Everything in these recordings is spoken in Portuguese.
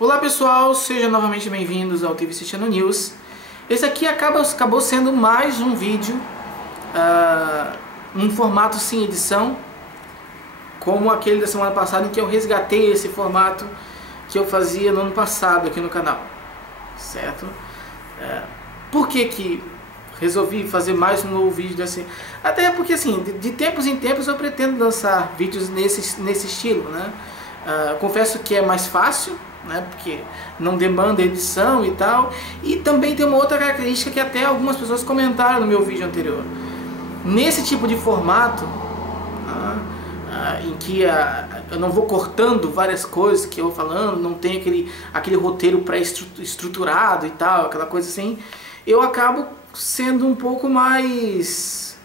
Olá pessoal, sejam novamente bem-vindos ao TVC Channel News. Esse aqui acabou sendo mais um vídeo num formato sem edição, como aquele da semana passada em que eu resgatei esse formato que eu fazia no ano passado aqui no canal, certo? Por que resolvi fazer mais um novo vídeo desse? Até porque assim, de tempos em tempos eu pretendo lançar vídeos nesse estilo, né? Confesso que é mais fácil, né, porque não demanda edição e tal, e também tem uma outra característica que até algumas pessoas comentaram no meu vídeo anterior. Nesse tipo de formato, em que eu não vou cortando várias coisas que eu vou falando, não tem aquele roteiro pré-estruturado e tal, aquela coisa assim, eu acabo sendo um pouco mais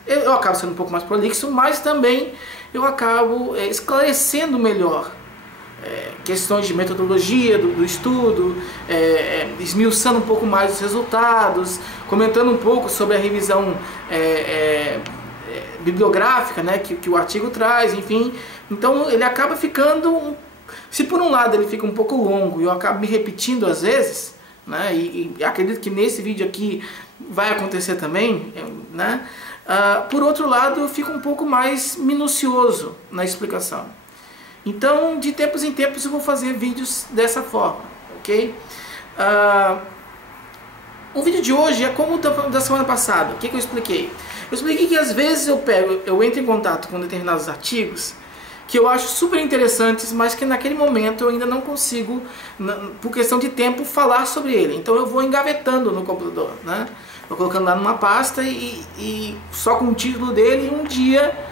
prolixo, mas também eu acabo esclarecendo melhor questões de metodologia do estudo, esmiuçando um pouco mais os resultados, comentando um pouco sobre a revisão bibliográfica, né, que o artigo traz, enfim. Então ele acaba ficando, se por um lado ele fica um pouco longo e eu acabo me repetindo às vezes, né, e acredito que nesse vídeo aqui vai acontecer também, né, por outro lado eu fico um pouco mais minucioso na explicação. Então, de tempos em tempos eu vou fazer vídeos dessa forma, ok? O vídeo de hoje é como o da semana passada. O que eu expliquei? Eu expliquei que às vezes eu entro em contato com determinados artigos que eu acho super interessantes, mas que naquele momento eu ainda não consigo, por questão de tempo, falar sobre ele. Então eu vou engavetando no computador, né? Vou colocando lá numa pasta e só com o título dele, e um dia,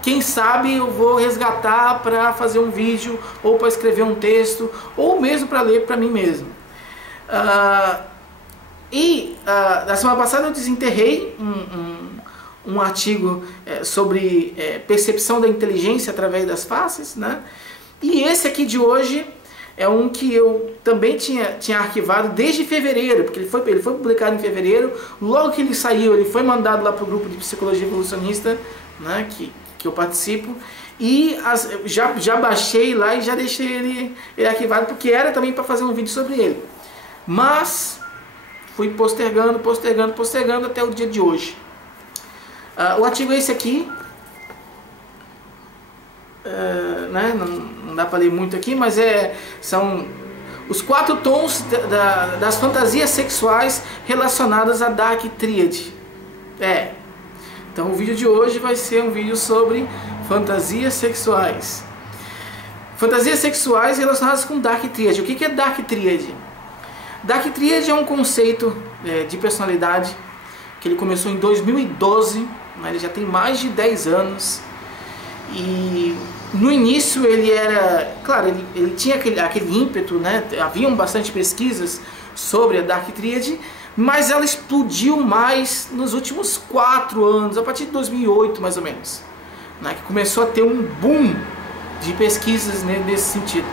quem sabe, eu vou resgatar para fazer um vídeo, ou para escrever um texto, ou mesmo para ler para mim mesmo. Na semana passada eu desenterrei um artigo sobre percepção da inteligência através das faces, né? E esse aqui de hoje é um que eu também tinha arquivado desde fevereiro, porque ele foi publicado em fevereiro. Logo que ele saiu, ele foi mandado lá para o grupo de psicologia evolucionista, né, que eu participo, e já baixei lá e já deixei ele arquivado, porque era também para fazer um vídeo sobre ele. Mas fui postergando até o dia de hoje. O artigo é esse aqui, né? Não dá para ler muito aqui, mas são os 4 tons das fantasias sexuais relacionadas à Dark Tríade. Então o vídeo de hoje vai ser um vídeo sobre fantasias sexuais. Fantasias sexuais relacionadas com Dark Tríade. O que é Dark Tríade? Dark Tríade é um conceito de personalidade que ele começou em 2012, né? Ele já tem mais de 10 anos. E no início ele era, claro, ele tinha aquele ímpeto, né? Haviam bastante pesquisas sobre a Dark Tríade, mas ela explodiu mais nos últimos 4 anos, a partir de 2008 mais ou menos, né, que começou a ter um boom de pesquisas, né, nesse sentido.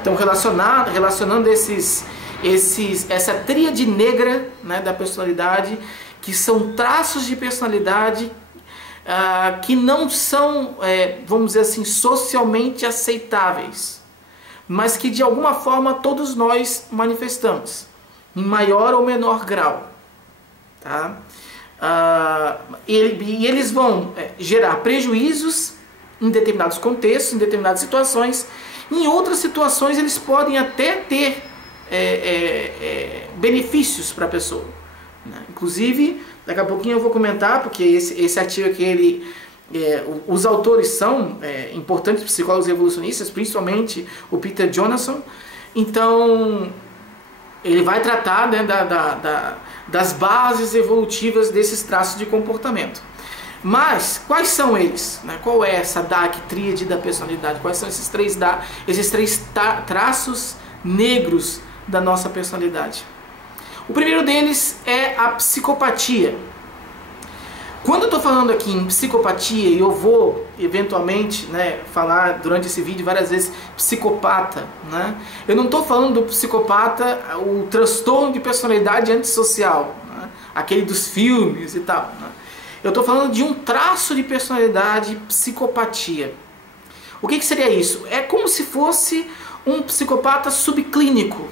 Então relacionando essa tríade negra, né, da personalidade, que são traços de personalidade que não são, vamos dizer assim, socialmente aceitáveis, mas que de alguma forma todos nós manifestamos, em maior ou menor grau, tá? E eles vão gerar prejuízos em determinados contextos, em determinadas situações. Em outras situações eles podem até ter benefícios para a pessoa, né? Inclusive, daqui a pouquinho eu vou comentar, porque esse artigo aqui, os autores são importantes psicólogos evolucionistas, principalmente o Peter Jonason. Então ele vai tratar, né, das bases evolutivas desses traços de comportamento. Mas quais são eles, né? Qual é essa Dark Tríade da personalidade? Quais são esses três traços negros da nossa personalidade? O primeiro deles é a psicopatia. Quando eu estou falando aqui em psicopatia, e eu vou eventualmente, né, falar durante esse vídeo várias vezes psicopata, né? Eu não estou falando do psicopata, o transtorno de personalidade antissocial, né? Aquele dos filmes e tal, né? Eu estou falando de um traço de personalidade, psicopatia. O que seria isso? É como se fosse um psicopata subclínico,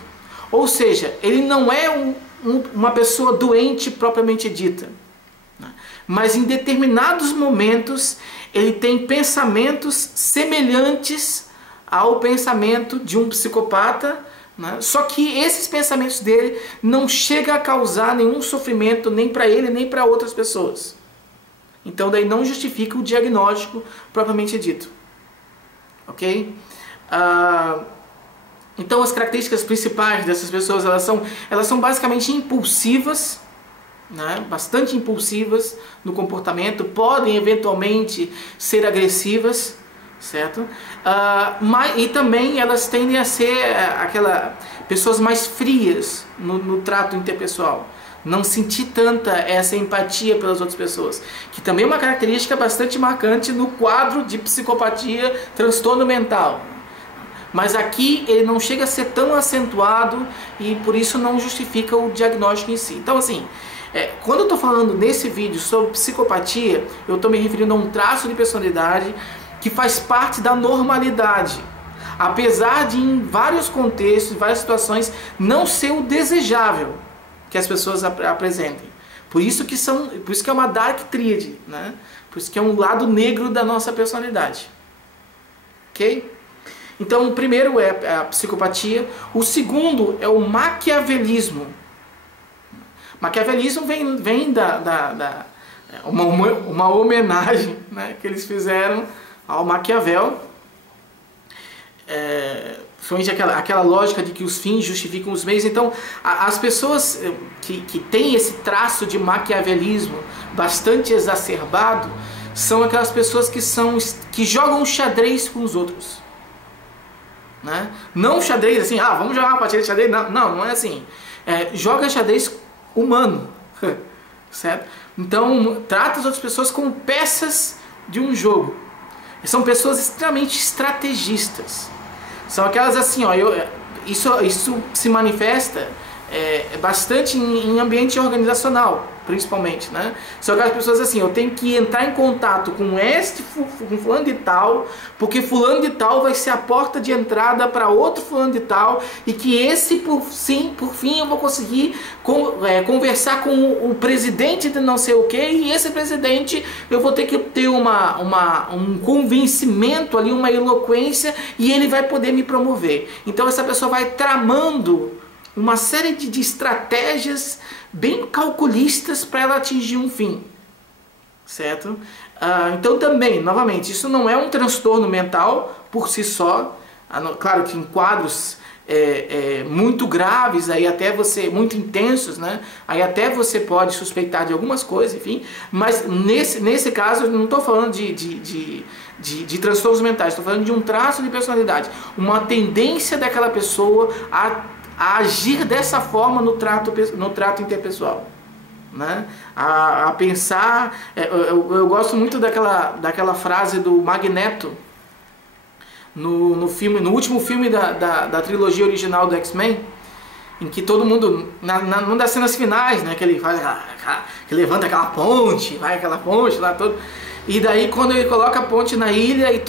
ou seja, ele não é uma pessoa doente propriamente dita, mas em determinados momentos ele tem pensamentos semelhantes ao pensamento de um psicopata, né? Só que esses pensamentos dele não chegam a causar nenhum sofrimento nem para ele nem para outras pessoas. Então daí não justifica o diagnóstico propriamente dito. Ok? Então as características principais dessas pessoas, elas são basicamente impulsivas, né? Bastante impulsivas no comportamento, podem eventualmente ser agressivas, certo? E também elas tendem a ser pessoas mais frias no trato interpessoal, não sentir tanta essa empatia pelas outras pessoas, que também é uma característica bastante marcante no quadro de psicopatia, transtorno mental. Mas aqui ele não chega a ser tão acentuado e por isso não justifica o diagnóstico em si. Então assim, quando eu estou falando nesse vídeo sobre psicopatia, eu estou me referindo a um traço de personalidade que faz parte da normalidade, apesar de em vários contextos, em várias situações, não ser o desejável que as pessoas apresentem. Por isso que é uma dark tríade, né? Por isso que é um lado negro da nossa personalidade. Ok? Então o primeiro é a psicopatia, o segundo é o maquiavelismo. Maquiavelismo vem uma homenagem, né, que eles fizeram ao Maquiavel, aquela lógica de que os fins justificam os meios. Então as pessoas que têm esse traço de maquiavelismo bastante exacerbado são aquelas pessoas que jogam xadrez com os outros, né? Não xadrez assim, vamos jogar uma partida de xadrez, não é assim, joga xadrez humano, certo? Então trata as outras pessoas como peças de um jogo. São pessoas extremamente estrategistas. São aquelas assim, isso se manifesta bastante em ambiente organizacional, principalmente, né? São aquelas pessoas assim, eu tenho que entrar em contato com fulano de tal, porque fulano de tal vai ser a porta de entrada para outro fulano de tal, e que por fim eu vou conseguir conversar com o presidente de não sei o que, e esse presidente eu vou ter que ter um convencimento ali, uma eloquência, e ele vai poder me promover. Então essa pessoa vai tramando uma série de estratégias bem calculistas para ela atingir um fim, certo? Então também, novamente, isso não é um transtorno mental por si só. Claro que em quadros muito graves, aí até muito intensos, né? Aí até você pode suspeitar de algumas coisas, enfim. Mas nesse caso eu não estou falando de transtornos mentais, estou falando de um traço de personalidade, uma tendência daquela pessoa a agir dessa forma no trato interpessoal, né? A pensar. Eu gosto muito daquela frase do Magneto no último filme da trilogia original do X-Men, em que todo mundo, numa das cenas finais, né, que ele faz que levanta aquela ponte, vai aquela ponte lá todo. E daí quando ele coloca a ponte na ilha e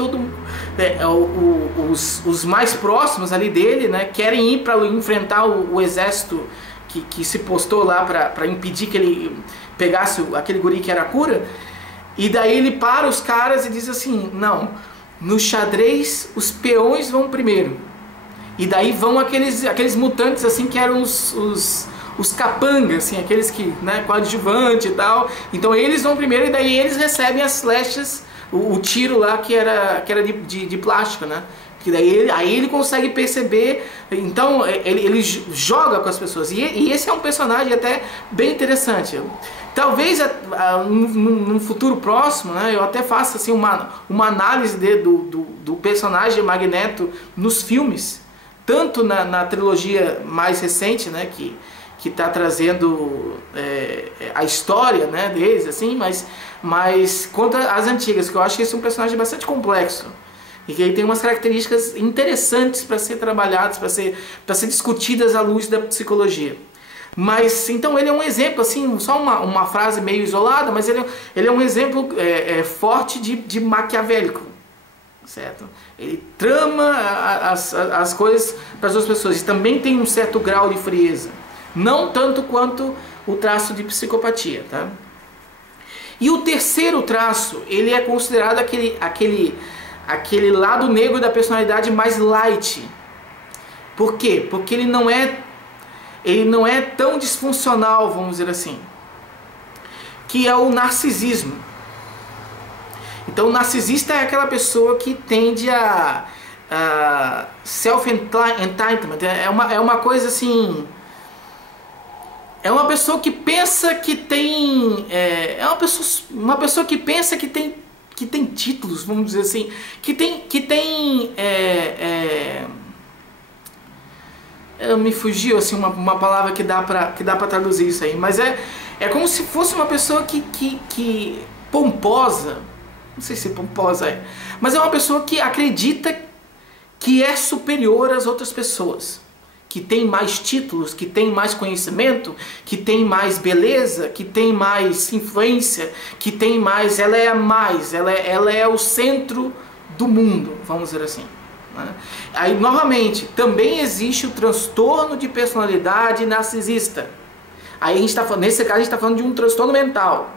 os mais próximos ali dele, né, querem ir para enfrentar o exército que se postou lá para impedir que ele pegasse aquele guri que era a cura. E daí ele para os caras e diz assim, não, no xadrez os peões vão primeiro. E daí vão aqueles mutantes assim que eram os capangas, assim, aqueles que, né, coadjuvante e tal. Então eles vão primeiro e daí eles recebem as flechas, o tiro lá que era de plástico, né? Que daí aí ele consegue perceber. Então ele joga com as pessoas. E esse é um personagem até bem interessante. Talvez num futuro próximo, né, eu até faça assim, uma análise do personagem Magneto nos filmes, tanto na trilogia mais recente, né, que está trazendo a história, né, deles, assim, mas contra as antigas, que eu acho que esse é um personagem bastante complexo e que ele tem umas características interessantes para ser trabalhadas, para ser discutidas à luz da psicologia. Mas então ele é um exemplo, assim, só uma frase meio isolada, mas ele é um exemplo forte de maquiavélico, certo? Ele trama as coisas para as outras pessoas e também tem um certo grau de frieza, não tanto quanto o traço de psicopatia, tá? E o terceiro traço, ele é considerado aquele lado negro da personalidade mais light. Por quê? Porque ele não é tão disfuncional, vamos dizer assim, que é o narcisismo. Então o narcisista é aquela pessoa que tende a self-entitlement, é uma coisa assim, é uma pessoa que pensa que tem, uma pessoa que pensa que tem títulos, vamos dizer assim, que tem me fugiu assim uma palavra que dá para traduzir isso aí, mas é como se fosse uma pessoa que pomposa, não sei se pomposa é, mas é uma pessoa que acredita que é superior às outras pessoas, que tem mais títulos, que tem mais conhecimento, que tem mais beleza, que tem mais influência, que tem mais, ela é o centro do mundo, vamos dizer assim. Aí novamente, também existe o transtorno de personalidade narcisista. Aí nesse caso a gente está falando de um transtorno mental.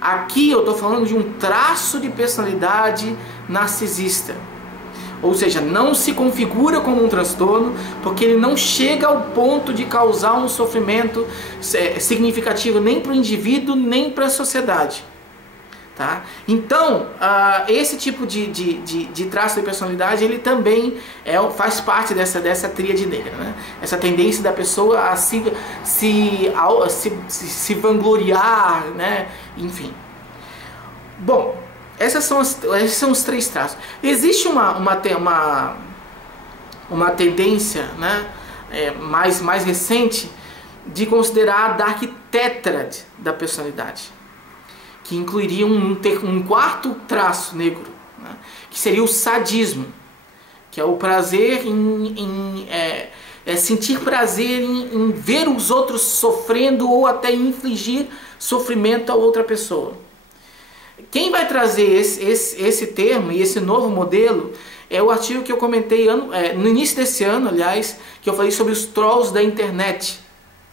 Aqui eu estou falando de um traço de personalidade narcisista. Ou seja, não se configura como um transtorno, porque ele não chega ao ponto de causar um sofrimento significativo nem para o indivíduo, nem para a sociedade. Tá? Então, esse tipo de traço de personalidade, ele também faz parte dessa tríade negra, né? Essa tendência da pessoa a se vangloriar, né? Enfim. Bom, esses são os três traços. Existe uma tendência, né? mais recente de considerar a Dark Tetrad da personalidade, que incluiria um quarto traço negro, né? Que seria o sadismo, que é o prazer sentir prazer em ver os outros sofrendo ou até infligir sofrimento a outra pessoa. Quem vai trazer esse termo e esse novo modelo é o artigo que eu comentei no início desse ano, aliás, que eu falei sobre os trolls da internet,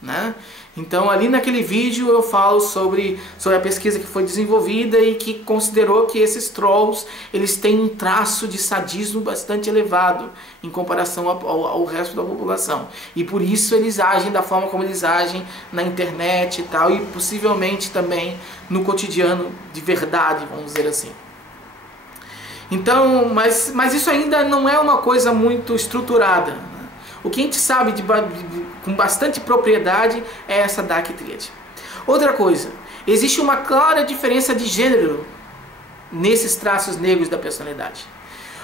né? Então ali naquele vídeo eu falo sobre a pesquisa que foi desenvolvida e que considerou que esses trolls, eles têm um traço de sadismo bastante elevado em comparação ao resto da população. E por isso eles agem da forma como eles agem na internet e tal, e possivelmente também no cotidiano de verdade, vamos dizer assim. Então, mas isso ainda não é uma coisa muito estruturada, né? O que a gente sabe com bastante propriedade é essa Dark Tríade. Outra coisa, existe uma clara diferença de gênero nesses traços negros da personalidade.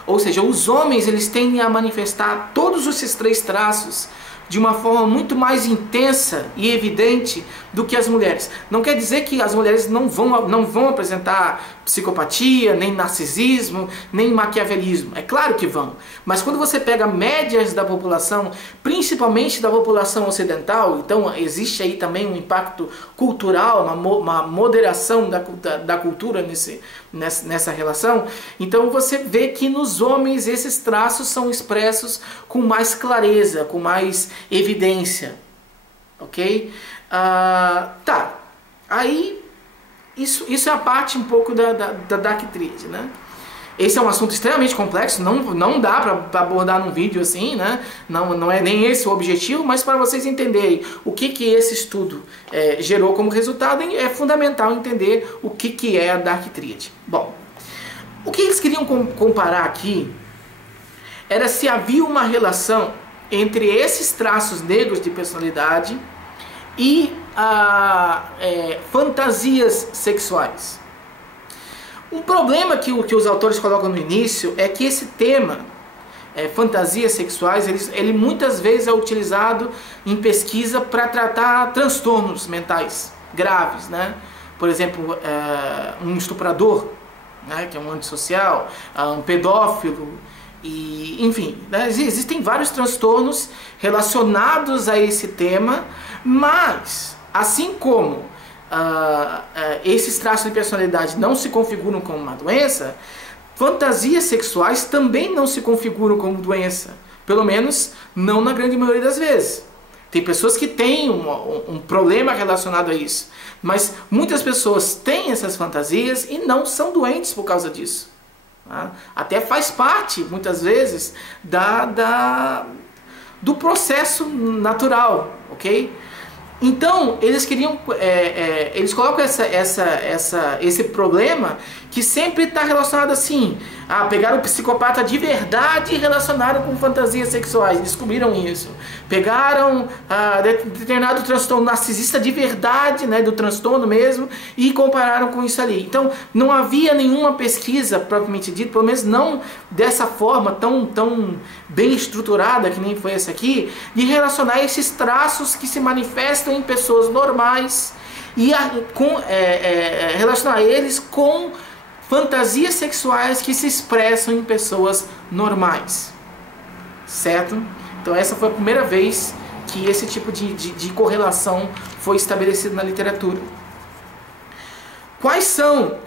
Ou seja, os homens, eles tendem a manifestar todos esses três traços de uma forma muito mais intensa e evidente do que as mulheres. Não quer dizer que as mulheres não vão apresentar psicopatia, nem narcisismo, nem maquiavelismo. É claro que vão. Mas quando você pega médias da população, principalmente da população ocidental, então existe aí também um impacto cultural, uma moderação da cultura nessa relação. Então você vê que nos homens esses traços são expressos com mais clareza, com mais evidência. Ok? Tá. Aí isso é a parte um pouco da Dark Tríade, né? Esse é um assunto extremamente complexo, não dá para abordar num vídeo assim, né? Não é nem esse o objetivo, mas para vocês entenderem o que esse estudo gerou como resultado, é fundamental entender o que é a Dark Tríade. Bom, o que eles queriam comparar aqui era se havia uma relação entre esses traços negros de personalidade e fantasias sexuais. Um problema que os autores colocam no início é que esse tema, fantasias sexuais, ele muitas vezes é utilizado em pesquisa para tratar transtornos mentais graves, né? Por exemplo, um estuprador, né, que é um antissocial, um pedófilo, e, enfim, né, existem vários transtornos relacionados a esse tema, mas assim como esses traços de personalidade não se configuram como uma doença, fantasias sexuais também não se configuram como doença. Pelo menos não na grande maioria das vezes. Tem pessoas que têm um problema relacionado a isso. Mas muitas pessoas têm essas fantasias e não são doentes por causa disso. Tá? Até faz parte, muitas vezes, do processo natural, ok? Então, eles queriam, eles colocam esse problema que sempre está relacionado assim, pegaram o psicopata de verdade e relacionaram com fantasias sexuais, descobriram isso. Pegaram determinado transtorno narcisista de verdade, né, do transtorno mesmo, e compararam com isso ali. Então, não havia nenhuma pesquisa, propriamente dita, pelo menos não dessa forma tão bem estruturada, que nem foi essa aqui, de relacionar esses traços que se manifestam em pessoas normais e relacionar eles com fantasias sexuais que se expressam em pessoas normais, certo? Então essa foi a primeira vez que esse tipo de correlação foi estabelecido na literatura. Quais são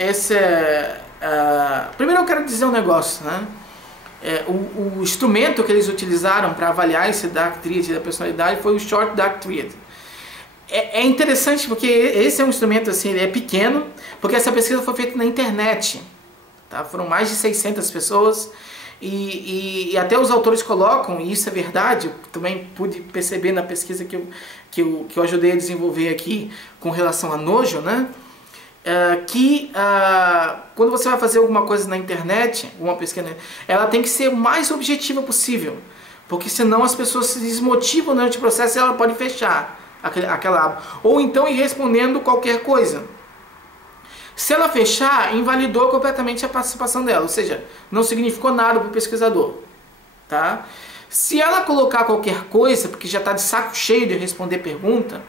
primeiro eu quero dizer um negócio, né? O instrumento que eles utilizaram para avaliar esse Dark Triad da personalidade foi o Short Dark Triad. É interessante porque esse é um instrumento assim, ele é pequeno, porque essa pesquisa foi feita na internet, tá? Foram mais de 600 pessoas e até os autores colocam, e isso é verdade, eu também pude perceber na pesquisa que eu ajudei a desenvolver aqui com relação a nojo, né? Quando você vai fazer alguma coisa na internet, uma pesquisa, ela tem que ser o mais objetiva possível, porque senão as pessoas se desmotivam durante o processo e ela pode fechar aquela aba, ou então ir respondendo qualquer coisa. Se ela fechar, invalidou completamente a participação dela, ou seja, não significou nada para o pesquisador, tá? Se ela colocar qualquer coisa, porque já está de saco cheio de responder pergunta,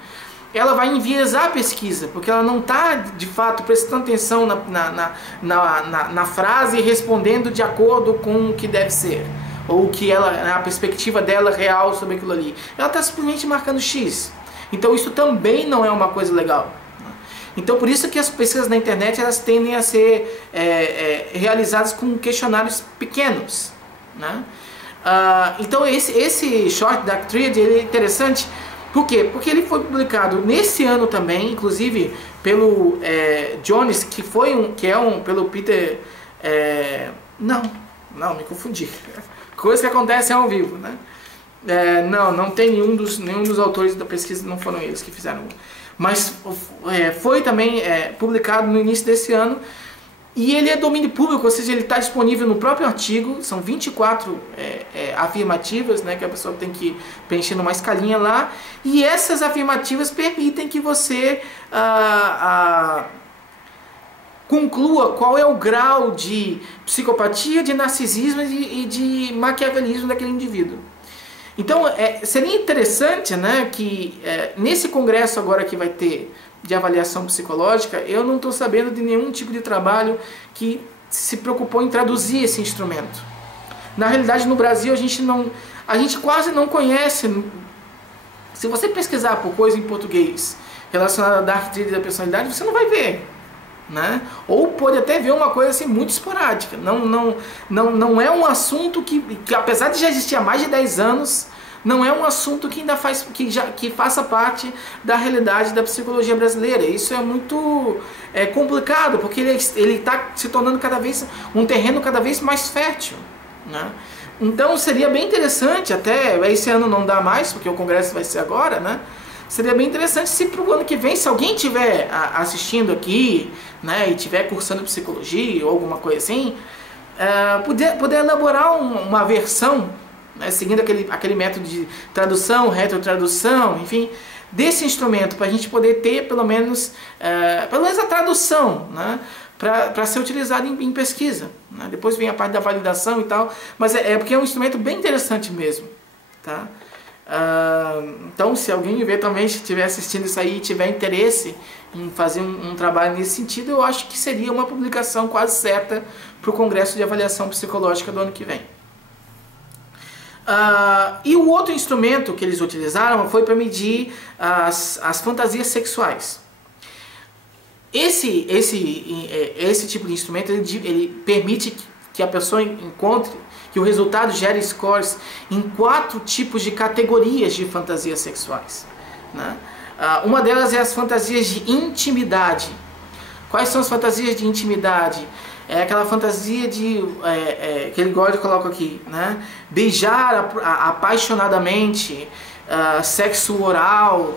ela vai enviesar a pesquisa, porque ela não está de fato prestando atenção na frase e respondendo de acordo com o que deve ser, ou que a perspectiva dela real sobre aquilo ali. Ela está simplesmente marcando X. Então isso também não é uma coisa legal. Então por isso que as pesquisas na internet elas tendem a ser realizadas com questionários pequenos, né? Então esse Short Dark Triad ele é interessante. Por quê? Porque ele foi publicado nesse ano também, inclusive pelo Jones, pelo Peter... Não, me confundi. Coisa que acontece ao vivo, né? Não tem nenhum dos autores da pesquisa, não foram eles que fizeram. Mas foi também publicado no início desse ano. E ele é domínio público, ou seja, ele está disponível no próprio artigo. São 24 afirmativas, né, que a pessoa tem que preencher numa escalinha lá. E essas afirmativas permitem que você conclua qual é o grau de psicopatia, de narcisismo e de maquiavelismo daquele indivíduo. Então, seria interessante, né, que nesse congresso agora que vai ter de avaliação psicológica, eu não estou sabendo de nenhum tipo de trabalho que se preocupou em traduzir esse instrumento. Na realidade, no Brasil, a gente quase não conhece. Se você pesquisar por coisa em português relacionada à Dark Triad da personalidade, você não vai ver, né? Ou pode até ver uma coisa assim muito esporádica. Não é um assunto que apesar de já existir há mais de 10 anos, não é um assunto que ainda que faça parte da realidade da psicologia brasileira. Isso é muito complicado, porque ele está se tornando um terreno cada vez mais fértil, né? Então seria bem interessante, até esse ano não dá mais, porque o congresso vai ser agora, né? Seria bem interessante se para o ano que vem, se alguém estiver assistindo aqui, né, e estiver cursando psicologia ou alguma coisa assim, poder elaborar uma versão, né, seguindo aquele método de tradução, retrotradução, enfim, desse instrumento, para a gente poder ter pelo menos a tradução, né, para ser utilizado em pesquisa, né? Depois vem a parte da validação e tal, mas porque é um instrumento bem interessante mesmo, tá? Então, se alguém eventualmente estiver assistindo isso aí e tiver interesse em fazer um trabalho nesse sentido, eu acho que seria uma publicação quase certa para o Congresso de Avaliação Psicológica do ano que vem. E o outro instrumento que eles utilizaram foi para medir as fantasias sexuais. Esse tipo de instrumento ele permite que a pessoa encontre, que o resultado gere scores em 4 tipos de categorias de fantasias sexuais, né? Uma delas é as fantasias de intimidade. Quais são as fantasias de intimidade? É aquela fantasia de, que ele gosta de colocar aqui, né? Beijar apaixonadamente, sexo oral.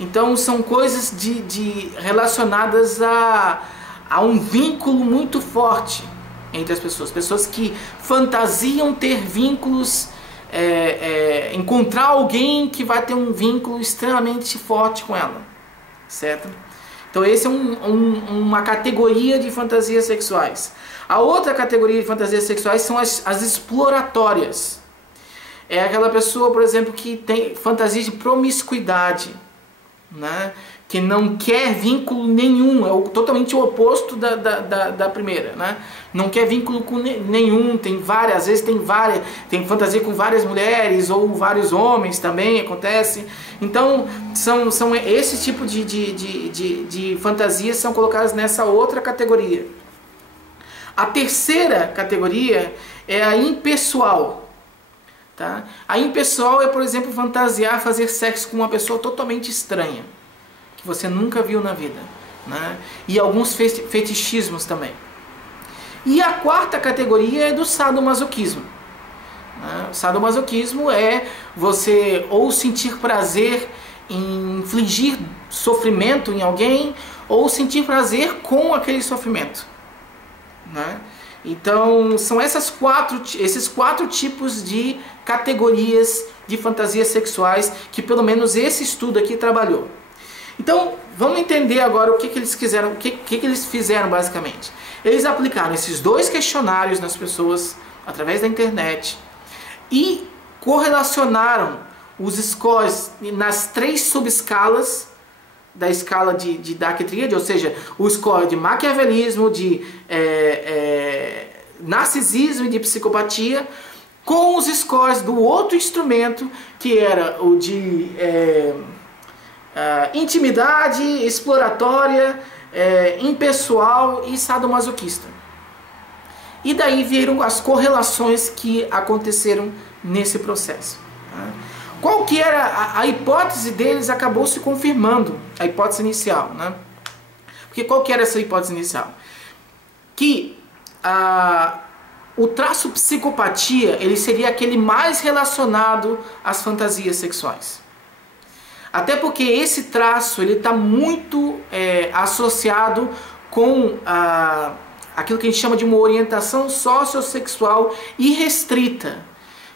Então são coisas relacionadas a um vínculo muito forte entre as pessoas. Pessoas que fantasiam ter vínculos, encontrar alguém que vai ter um vínculo extremamente forte com ela, certo? Então esse é uma categoria de fantasias sexuais. A outra categoria de fantasias sexuais são as exploratórias. É aquela pessoa, por exemplo, que tem fantasia de promiscuidade, né? Que não quer vínculo nenhum, é totalmente o oposto da primeira, né? Não quer vínculo com nenhum, às vezes tem fantasia com várias mulheres ou vários homens também, acontece. Então, são esse tipo de fantasias são colocadas nessa outra categoria. A terceira categoria é a impessoal. Tá? A impessoal é, por exemplo, fantasiar fazer sexo com uma pessoa totalmente estranha, que você nunca viu na vida, né? E alguns fetichismos também. E a quarta categoria é do sadomasoquismo, né? O sadomasoquismo é você ou sentir prazer em infligir sofrimento em alguém, ou sentir prazer com aquele sofrimento, né? Então são esses quatro tipos de categorias de fantasias sexuais que pelo menos esse estudo aqui trabalhou. Então vamos entender agora o que eles quiseram, o que eles fizeram basicamente. Eles aplicaram esses 2 questionários nas pessoas através da internet e correlacionaram os scores nas 3 subescalas da escala de Dark Triad, ou seja, o score de maquiavelismo, de narcisismo e de psicopatia, com os scores do outro instrumento, que era o de intimidade, exploratória, impessoal e sadomasoquista. E daí vieram as correlações que aconteceram nesse processo. Qual que era a hipótese deles? Acabou se confirmando, a hipótese inicial, né? Porque qual que era essa hipótese inicial? Que o traço psicopatia, ele seria aquele mais relacionado às fantasias sexuais. Até porque esse traço ele está muito associado com aquilo que a gente chama de uma orientação sociossexual irrestrita,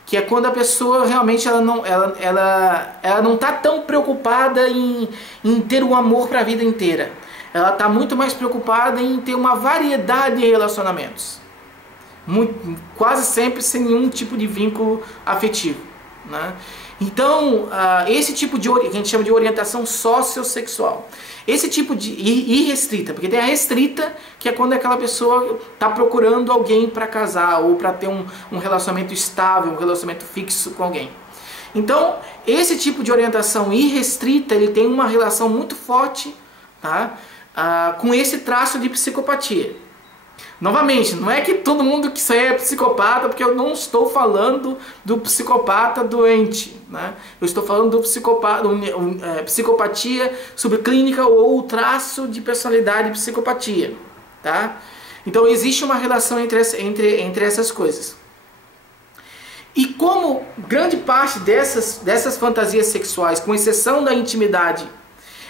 que é quando a pessoa realmente ela não está tão preocupada em ter um amor para a vida inteira. Ela está muito mais preocupada em ter uma variedade de relacionamentos, quase sempre sem nenhum tipo de vínculo afetivo, né? Então, esse tipo que a gente chama de orientação sociossexual, esse tipo de irrestrita, porque tem a restrita, que é quando aquela pessoa está procurando alguém para casar ou para ter um relacionamento estável, um relacionamento fixo com alguém. Então, esse tipo de orientação irrestrita, ele tem uma relação muito forte, tá? Com esse traço de psicopatia. Novamente, não é que todo mundo que é psicopata, porque eu não estou falando do psicopata doente, né? Eu estou falando do psicopatia subclínica ou o traço de personalidade psicopatia, tá? Então existe uma relação entre essas coisas. E como grande parte dessas fantasias sexuais, com exceção da intimidade,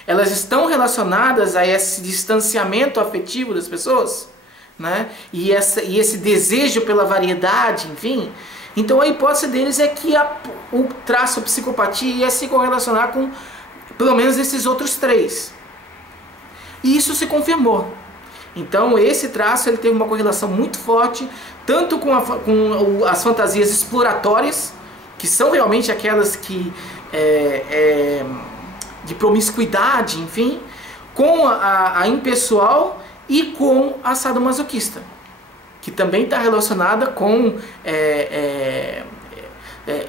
elas estão relacionadas a esse distanciamento afetivo das pessoas, né? E esse desejo pela variedade, enfim. Então a hipótese deles é que o traço psicopatia ia se correlacionar com pelo menos esses outros 3. E isso se confirmou. Então esse traço ele teve uma correlação muito forte, tanto com as fantasias exploratórias, que são realmente aquelas que de promiscuidade, enfim, com a impessoal e com a sadomasoquista, que também está relacionada com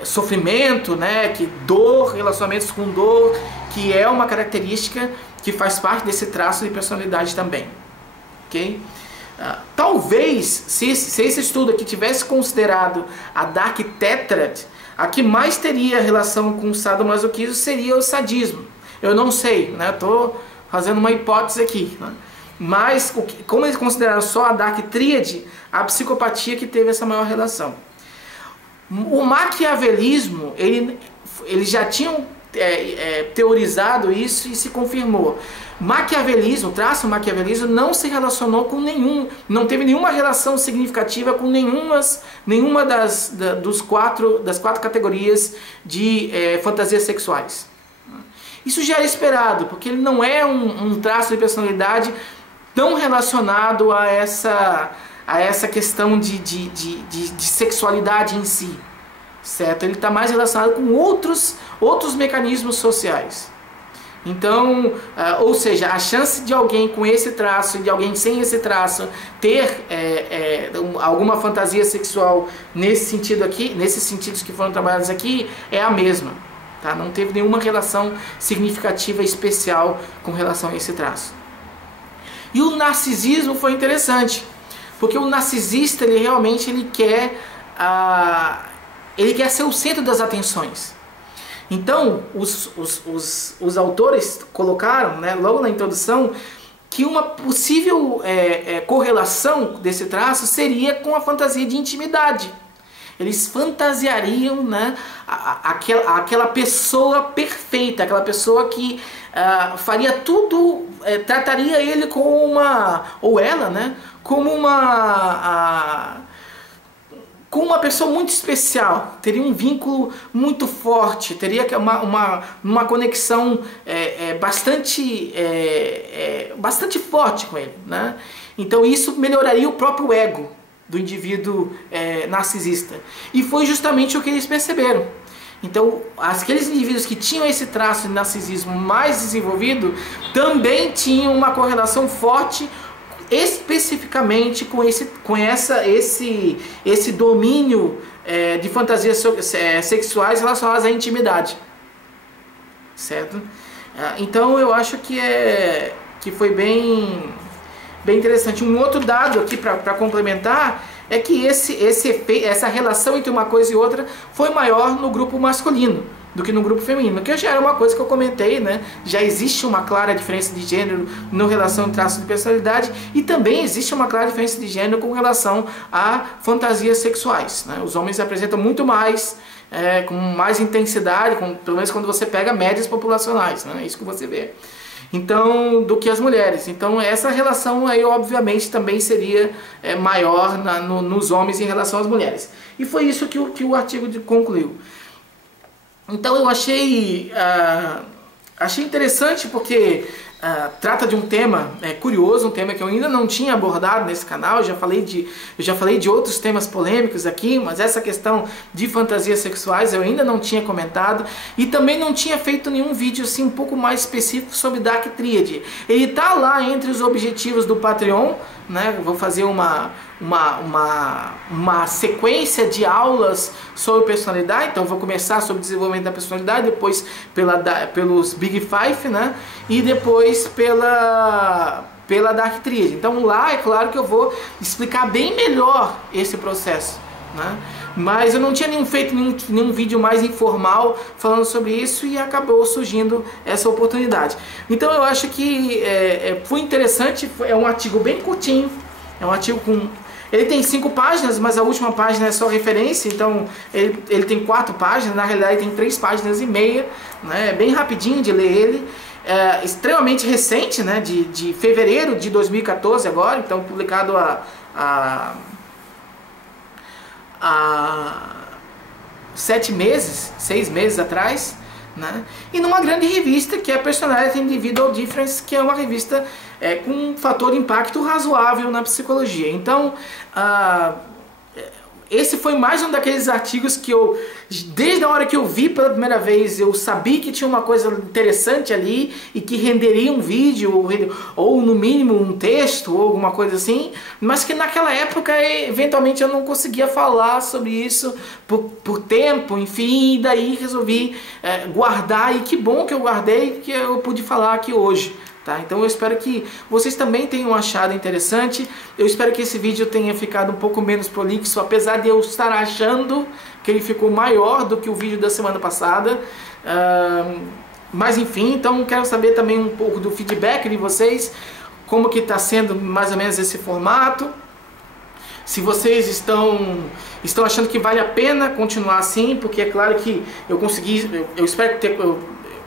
sofrimento, né, dor, relacionamentos com dor, que é uma característica que faz parte desse traço de personalidade também. Okay? Talvez, se esse estudo aqui tivesse considerado a Dark Tetrad, a que mais teria relação com o sadomasoquismo seria o sadismo. Eu não sei, né? Estou fazendo uma hipótese aqui, né? Mas, como eles consideraram só a Dark Tríade, a psicopatia que teve essa maior relação. O maquiavelismo, eles já tinham teorizado isso e se confirmou. Maquiavelismo, o traço maquiavelismo não se relacionou com não teve nenhuma relação significativa com nenhuma das quatro categorias de fantasias sexuais. Isso já é esperado, porque ele não é um traço de personalidade tão relacionado a essa questão de sexualidade em si, certo? Ele está mais relacionado com outros mecanismos sociais. Então, ou seja, a chance de alguém com esse traço e de alguém sem esse traço ter alguma fantasia sexual nesse sentido aqui, nesses sentidos que foram trabalhados aqui, é a mesma. Tá? Não teve nenhuma relação significativa especial com relação a esse traço. E o narcisismo foi interessante, porque o narcisista ele quer ser o centro das atenções. Então, os autores colocaram, né, logo na introdução, que uma possível correlação desse traço seria com a fantasia de intimidade. Eles fantasiariam, né, aquela pessoa perfeita, aquela pessoa que faria tudo, trataria ele como ou ela, né, como uma pessoa muito especial, teria um vínculo muito forte, teria uma conexão bastante forte com ele, né? Então isso melhoraria o próprio ego do indivíduo narcisista. E foi justamente o que eles perceberam. Então, aqueles indivíduos que tinham esse traço de narcisismo mais desenvolvido também tinham uma correlação forte especificamente com esse domínio de fantasias sexuais relacionadas à intimidade, certo? Então eu acho que foi bem interessante. Um outro dado aqui para complementar é que essa relação entre uma coisa e outra foi maior no grupo masculino do que no grupo feminino, que já era uma coisa que eu comentei, né? Já existe uma clara diferença de gênero no relação ao traço de personalidade e também existe uma clara diferença de gênero com relação a fantasias sexuais, né? Os homens apresentam muito mais, com mais intensidade, pelo menos quando você pega médias populacionais, né? É isso que você vê. Então, do que as mulheres. Então, essa relação aí, obviamente, também seria maior nos homens em relação às mulheres. E foi isso que o artigo concluiu. Então eu achei interessante porque trata de um tema curioso, um tema que eu ainda não tinha abordado nesse canal. Eu já falei de outros temas polêmicos aqui, mas essa questão de fantasias sexuais eu ainda não tinha comentado e também não tinha feito nenhum vídeo assim um pouco mais específico sobre Dark Tríade. Ele está lá entre os objetivos do Patreon, né? Eu vou fazer uma sequência de aulas sobre personalidade. Então vou começar sobre desenvolvimento da personalidade, depois pelos Big Five, né? E depois pela Dark Tríade. Então lá é claro que eu vou explicar bem melhor esse processo, né? Mas eu não tinha feito nenhum vídeo mais informal falando sobre isso e acabou surgindo essa oportunidade. Então eu acho que foi interessante. É um artigo bem curtinho, é um artigo ele tem 5 páginas, mas a última página é só referência, então ele tem 4 páginas, na realidade tem 3 páginas e meia, né? É bem rapidinho de ler ele, extremamente recente, né? de fevereiro de 2014 agora, então publicado há 6 meses atrás, né? E numa grande revista que é a Personality Individual Difference, que é uma revista com um fator de impacto razoável na psicologia. Então esse foi mais um daqueles artigos que Desde a hora que eu vi pela primeira vez, eu sabia que tinha uma coisa interessante ali e que renderia um vídeo, ou no mínimo um texto, ou alguma coisa assim, mas que naquela época, eventualmente, eu não conseguia falar sobre isso por tempo, enfim, e daí resolvi guardar, e que bom que eu guardei, que eu pude falar aqui hoje. Tá? Então eu espero que vocês também tenham achado interessante. Eu espero que esse vídeo tenha ficado um pouco menos prolixo, apesar de eu estar achando que ele ficou maior do que o vídeo da semana passada. Mas enfim, então quero saber também um pouco do feedback de vocês, como que está sendo mais ou menos esse formato. Se vocês estão achando que vale a pena continuar assim, porque é claro que eu consegui, eu espero ter...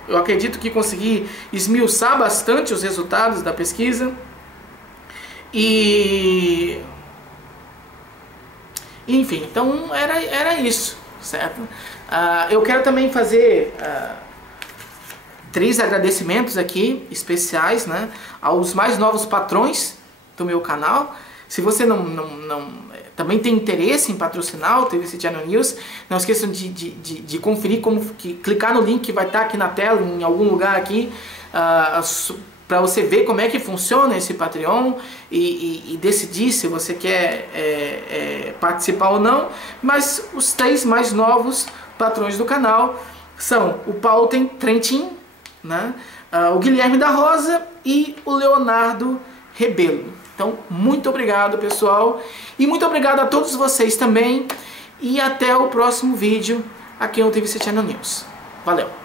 Eu acredito que consegui esmiuçar bastante os resultados da pesquisa. E enfim, então era isso, certo? Eu quero também fazer 3 agradecimentos aqui, especiais, né, aos mais novos patrões do meu canal. Se você também tem interesse em patrocinar o TVC Channel News, não esqueçam de conferir clicar no link que vai estar aqui na tela, em algum lugar aqui, para você ver como é que funciona esse Patreon e decidir se você quer participar ou não. Mas os 3 mais novos patrões do canal são o Paulo Trentin, né, o Guilherme da Rosa e o Leonardo Rebelo. Então, muito obrigado, pessoal, e muito obrigado a todos vocês também, e até o próximo vídeo aqui no TVC Channel News. Valeu!